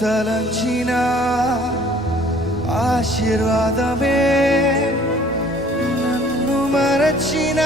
తలంచిన ఆశీర్వాదమే నన్ను మరచిన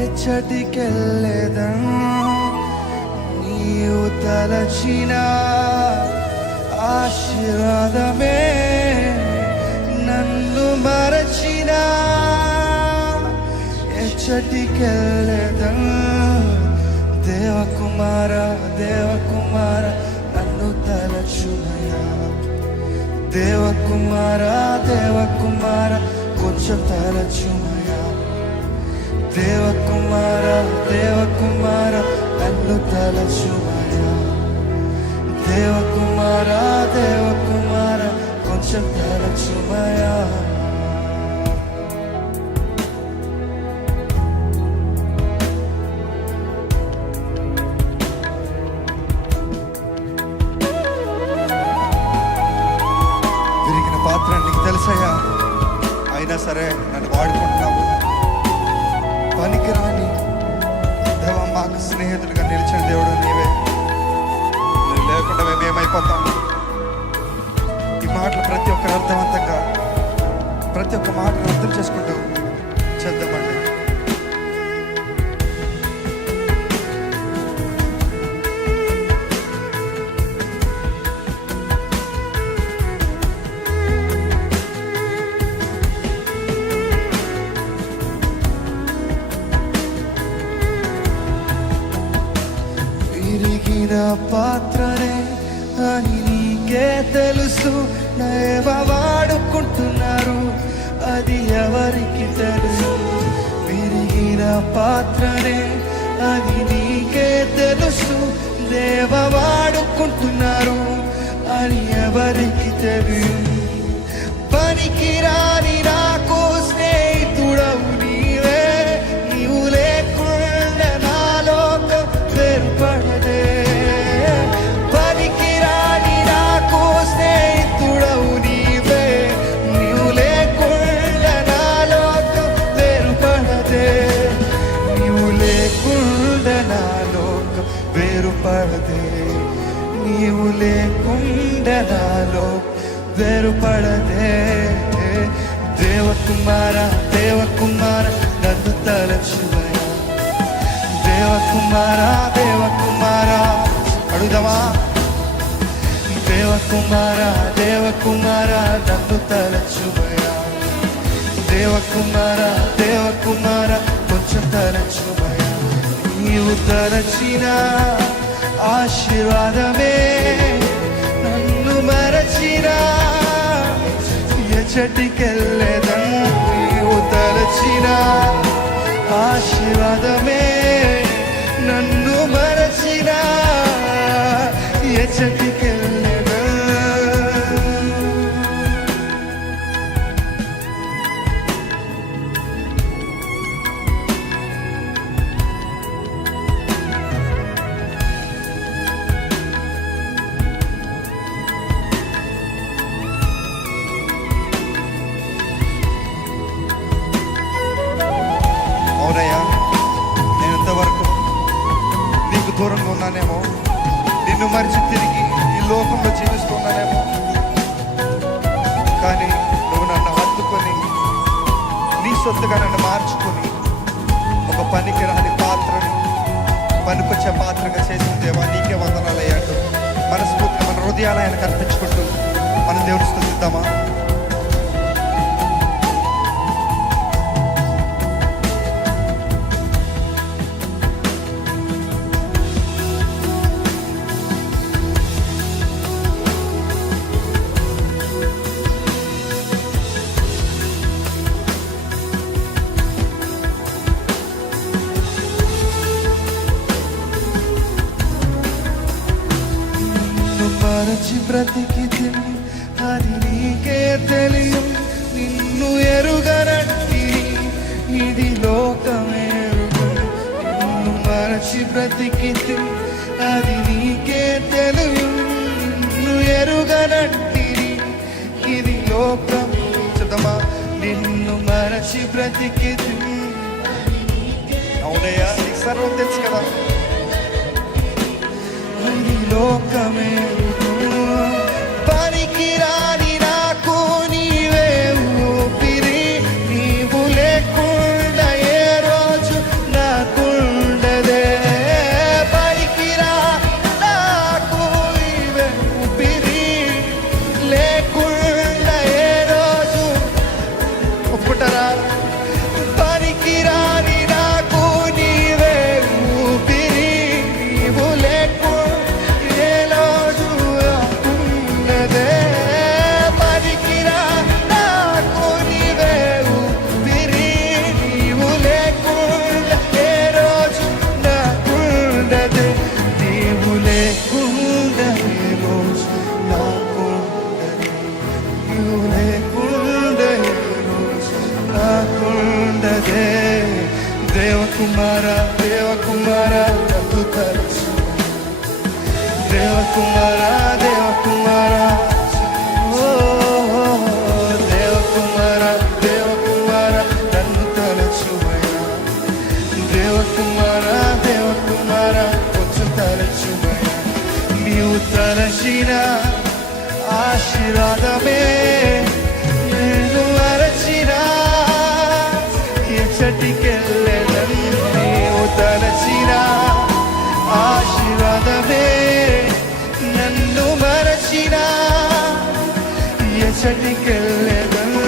ఎచ్చటికెళ్ళేదను. నీవు తలచిన ఆశీర్వాదమే నన్ను మరచిన ఎచ్చటికెళ్ళేదను. దేవకుమార దేవకుమార నన్ను తలచుమయ్యా. దేవకుమార దేవకుమార కొంచెం తలచుమయ్యా. దేవకుమార దేవకుమార నన్ను తలచుమయ్యా. దేవకుమార దేవకుమార కొంచెం తలచుమయ్యా. పాత్ర నీకు తెలుసయ్యా, అయినా సరే నన్ను వాడుకుంటున్నావు. పనికిరాని దేవ, మాకు స్నేహితుడిగా నిలిచిన దేవుడు నీవే. నువ్వు లేకుండా మేము ఏమైపోతాం? ఈ మాటలు ప్రతి ఒక్కరు అర్థవంతంగా ప్రతి ఒక్క మాటను అర్థం చేసుకుంటూ చేద్దామండి. పాత్రనే అని నీకే తెలుసు. నేవ వాడుకుంటున్నారు, అది ఎవరికి తెలుసు? విరిగిన పాత్రనే అని నీకే తెలుసు. దేవ వాడుకుంటున్నారు, అది ఎవరికి తెలుసు? పనికిరాని నాకు స్నేహితుడవు నీవే. నీవు లేకుండా నా లోకం ఏర్పడదే. పనికిరాని నాకు స్నేహితుడవు నీవే. నీవు లేకుండా నా లోకం వేరుపడదే. నీవు లేకుండా నా లోకం వేరుపడదే. నీవు లేకుండా నా లోకం వేరుపడదే. దేవకుమార దేవకుమార నన్ను తలచుమయ్యా. దేవకుమార దేవకుమార అడుగుదామా? దేవకుమార దేవకుమార నన్ను తలచుమయ్యా. దేవకుమార దేవకుమార కొంచెం తలచుమయ్యా. నీవు తలచిన ఆశీర్వాదమే నన్ను మరచిన ఎచ్చటికెళ్ళేదను. నీవు తలచిన ఆశీర్వాదమే నన్ను మరచిన ఎచ్చటికెళ్ళేదను. అవునయ్యా, నేను ఇంతవరకు నీకు దూరంగా ఉన్నానేమో, నిన్ను మరిచి తిరిగి ఈ లోకంలో జీవిస్తున్నానేమో. కానీ నువ్వు నన్ను హత్తుకొని నీ సొత్తుగా నన్ను మార్చుకొని ఒక పనికి రాని పాత్రని పనికొచ్చే పాత్రగా చేసిన దేవా, నీకే వందనాలయ్యాడు. మనస్ఫూర్తిగా మన హృదయాలు ఆయనకు అర్పించుకుంటూ మన దేవుని స్తుతిద్దామా? మరచి బ్రతికితే అది నీకే తెలియ. నిన్ను ఎరుగనట్టి ఇది లోకమేరుగు. నిన్ను మరచి బ్రతికితే అది నీకే తెలియ. నిన్ను ఎరుగనట్టి ఇది లోకం. చదమా? నిన్ను మరచి బ్రతికితే. అవునయ్యా, నీకు సర్వం తెలుసు కదా. లోకమే దేవకుమారా దేవకుమారా ఓ దేవకుమారా దేవకుమారా నన్ను తలచుమయ్యా దేవకుమారా దేవకుమారా కొంచెం తలచుమయ్యా నీవు తలచిన ఆశీర్వాదమే నేను మరచిన ఎచ్చటికెళ్ళెదను నీవు తలచిన ఆశీర్వాదమే నన్ను మరచిన ఎచ్చటికెళ్ళెదను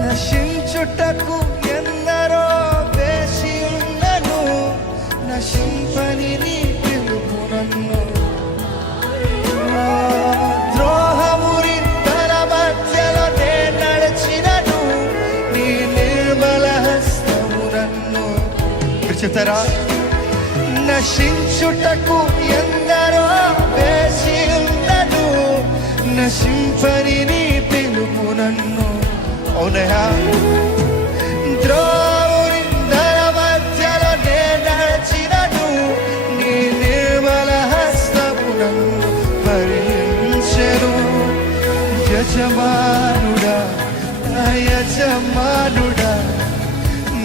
నశించుటకు ఎందరో వేసి ఉన్నను నశింపని నీ పిలుపు నన్ను ద్రోహముని తన మధ్యలో నే నడిచినను నీ నిర్మల హస్తము నన్ను మీరు చెప్తారా నశించుటకు ఎందరో వేసి ఉన్నను నశింపని నీ పిలుపు నన్ను అవునయా ద్రోహుని ధర మధ్యలో నే నడిచినను నీ నిర్మల హస్తమును భరించెను యజమానుడా నా యజమానుడా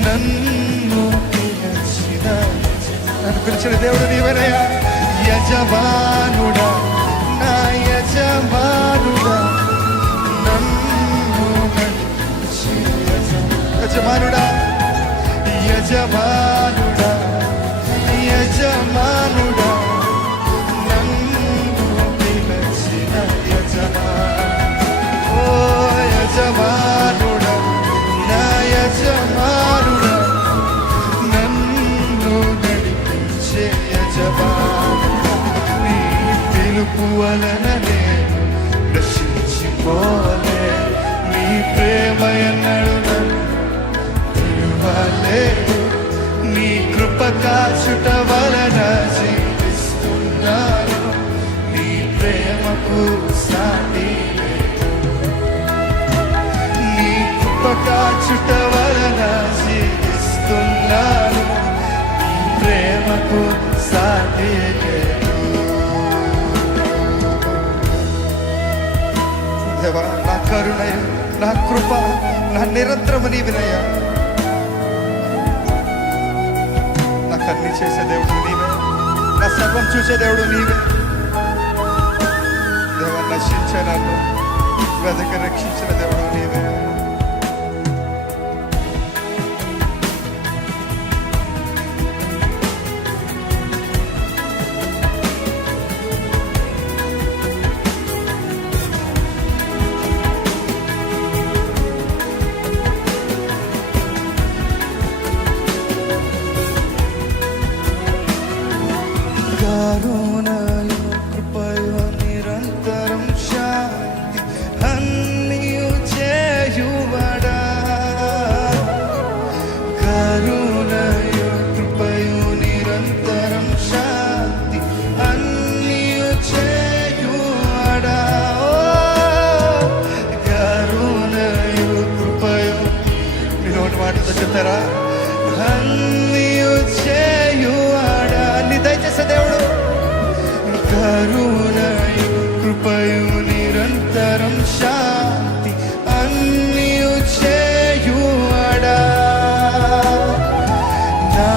నన్ను పిలిచిన దేవుడు నీవేనయ్యా యజమానుడా నా యజమానుడా యజమానుడా యజమానుడా యజమానుడా నన్ను పిలిచిన ఓ యజమానుడా నా యజమానుడా నన్ను నడిపించే యజమానుడా నీ పిలుపు వలన నేను రక్షించిపోలే నీ ప్రేమ ఎన్నడు నీ కృప కాచుట వలన జీవిస్తున్నాను నీ ప్రేమకు సాటి నీ కృప కాచుట వలన జీవిస్తున్నాను నీ ప్రేమకు సాటి దేవా నా కరుణయ నా కృప నా నిరంతరము నీవినయ్యా అన్ని చేసే దేవుడు నీవే నా సర్వం చూసే దేవుడు నీవే దేవా నశించే నన్ను వెదకి రక్షించిన దేవుడు నీవే కరుణయో కృపయో నిరంతరం శాంతి అన్నియు చేయువడా కరుణయో కృపయో నిరంతరం శాంతి అన్నియు చేయువడా కరుణయో కృపయో మీరు ఒకటి మాటతో చెప్తారా అన్నియు చేయువడా నీ దయచేసే దేవుడు కరుణయు కృపయు నిరంతరం శాంతి అన్నియు చేయువడా నా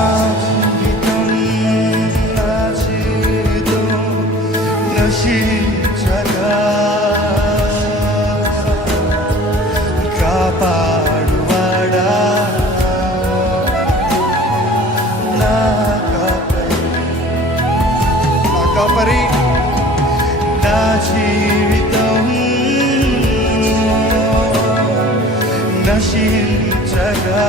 జీవితం నశించగా కాపాడువాడా నా కాపరి జీవితం నశించగా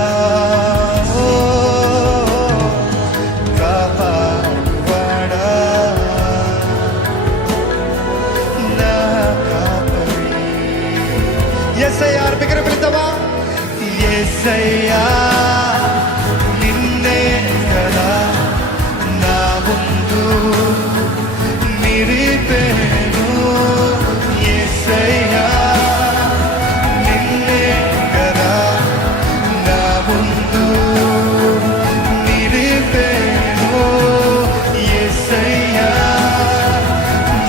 కాపాడువాడా నా కాపరి. యేసయ్యా బిగ్గర పిలుద్దామా? యేసయ్యా నిన్నే కదా నా ముందు నిలిపేను. యేసయ్యా నిన్నే కదా నా ముందు నిలిపేను. యేసయ్యా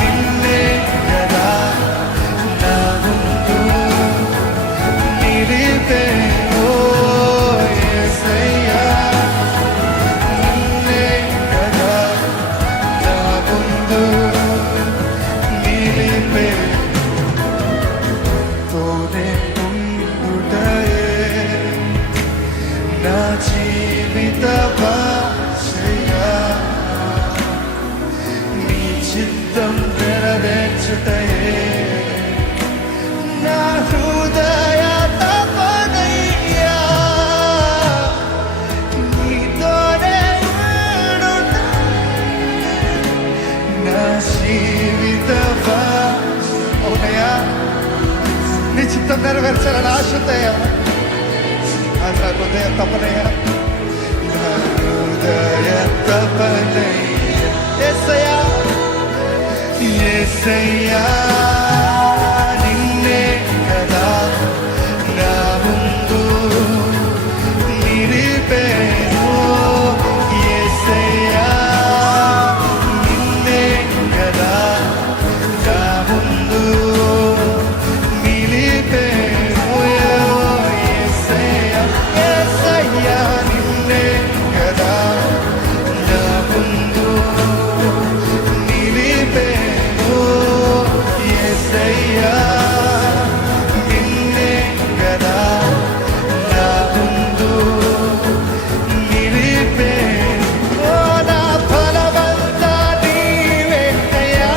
నిన్నే కదా నా ముందు నిలిపేను. యేసయ్యా నిన్నే కదా నా ముందు తోనే ఉండుటయే నా జీవిత భాషయా, నీ చిత్తం నెరవేర్చుటయే నా హృదయ తపనయ్యా. నీతోనే ఉండుటయే నా జీవిత భాష. అవునయ్యా, నీ చిత్తం నెరవేర్చాలని ఆశ ఉందయ్యా. అది నా హృదయ తపనయ్యా, నా హృదయ తపనయ్యా. యేసయ్యా యేసయ్యా నిన్నే కదా నా ముందు నిలిపేను. యేసయ్యా నిన్నే కదా నా ముందు నిలిపేను. యేసయ్యా యేసయ్యా నిన్నే కదా నా ముందు నిలిపేను. యేసయ్యా నిన్నే కదా నా ముందు నిలిపేను. నా ఫలమంతా నీవేనయ్యా,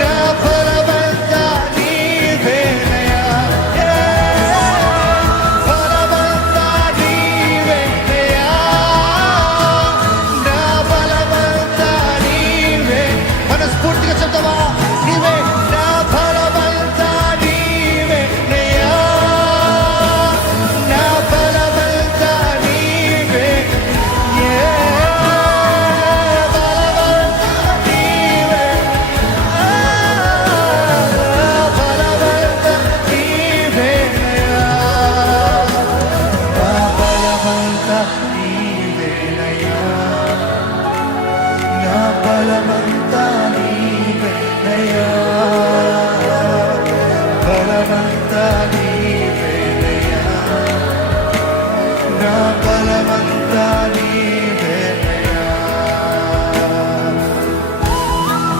నా ఫలమంతా నీవేనయ్యా. ఫలమంతా నీవేనయ్యా, నా ఫలమంతా నీవే. మనస్ఫూర్తిగా చెప్తావా? నీవే నా ఫలమంతా నీవేనయ్యా, నా ఫలమంతా నీవే. ఫలమంతా నీవే, ఫలమంతా నీవేనయ్యా, నా ఫలమంతా నీవేనయ్యా, నా ఫలమంతా నీవేనయ్యా, ఫలమంతా నీవేనయ్యా, నా ఫలమంతా నీవేనయ్యా.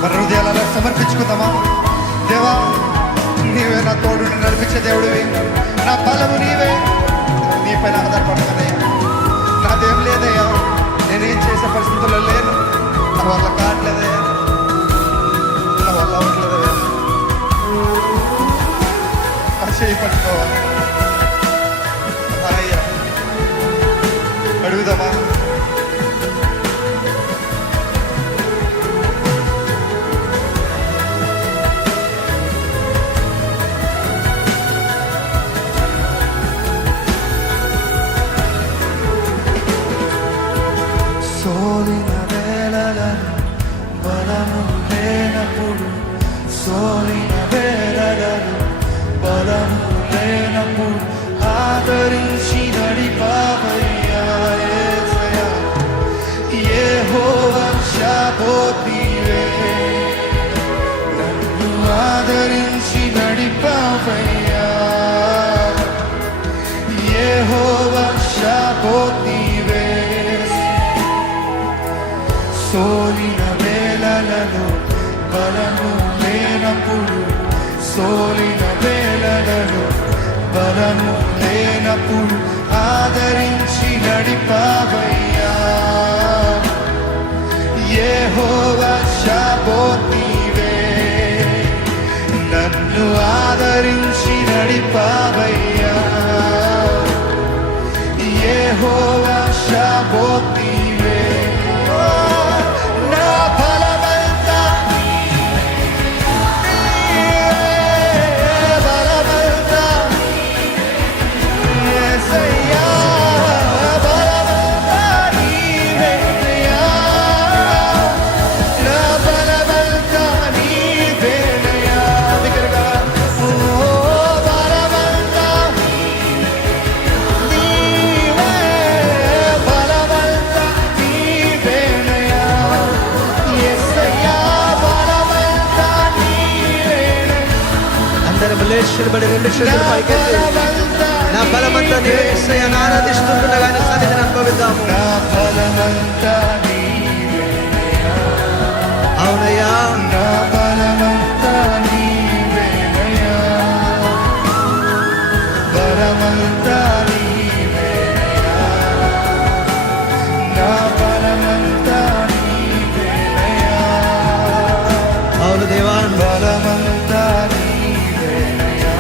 మన హృదయాలను సమర్పించుకుందామా? దేవా, నీవే నా తోడు, నడిపించే దేవుడివి, నా బలము నీవే. నీపైన ఆధారపడతానయ్యా. నాదేం లేదయ్యా, నేనేం చేసే పరిస్థితుల్లో లేను. నా వల్ల కావట్లేదయ్యా, నా వల్ల అవ్వట్లేదయ్యా. నా చేయి పట్టుకోవాలి అయ్యా. అడుగుదామా? సోలిన వేళలను బలము లేనప్పుడు, సోలిన వేళలను బలము లేనప్పుడు ఆదరించి నడిపావయ్యా. యేసయ్యా యెహోవా షాబాత్ నీవే, నన్ను ఆదరించి నడిపావయ్యా. యెహోవా షాబాత్ నీవే. సోలిన వేళలలో బలము లేనప్పుడు, సోలిన వేళలలో బలము లేనప్పుడు ఆదరించి నడిపావయ్యా. యెహోవా షాబాత్ నీవే, ఆదరించి నడిపావయ్యా యెహోవా షాబోత్ నీవే నా బలమంతా బలమంతా యేసయ్యా బలమంతా నీవేనయ్యా నా బలమంతా నీవేనయ్యా దగ్గరగా బలమంతా నీవే బలమంతా నీవేనయ్యా యేసయ్యా బలమంతా నీవేనయ్యా అందరం లేచిబడి రెండు చేతులు పైకెత్తి నా బలమంతా నీవే యేసయ్యా అని ఆరాధిస్తుండగా ఆయన సన్నిధిని అనుభవిద్దాము. నా బలమంతా నీవేనయ్యా అవునయ్యా నా బలమంతా నీవేనయ్యా బలమంతా నీవేనయ్యా నా బలమంతా నీవేనయ్యా అవును దేవా బలమంతా నీవేనయ్యా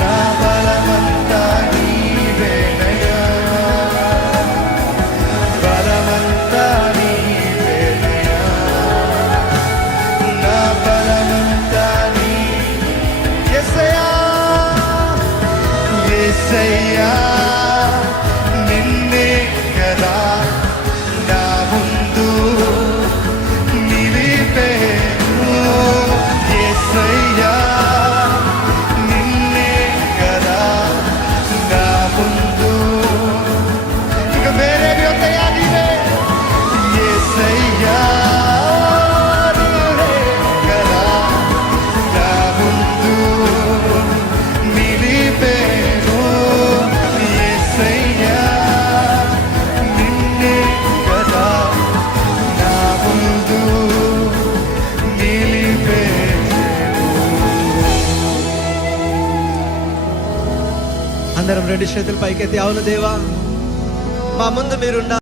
నా బలమంతా నీవేనయ్యా బలమంతా నీవేనయ్యా నా బలమంతా యేసయ్యా యేసయ్యా నిన్నే కదా నా ముందు నిలిపేను యేసయ్యా నిన్నే కదా నా ముందు ఇక వేరేవి వస్తాయా నీవే యేసయ్యా నీవే కదా నా ముందు నిలిపేను యేసయ్యా నిన్నే కదా నా ముందు నిలిపేను అందరం రెండు చేతులు పైకెత్తి అవును దేవా మా ముందు మీరున్నారు.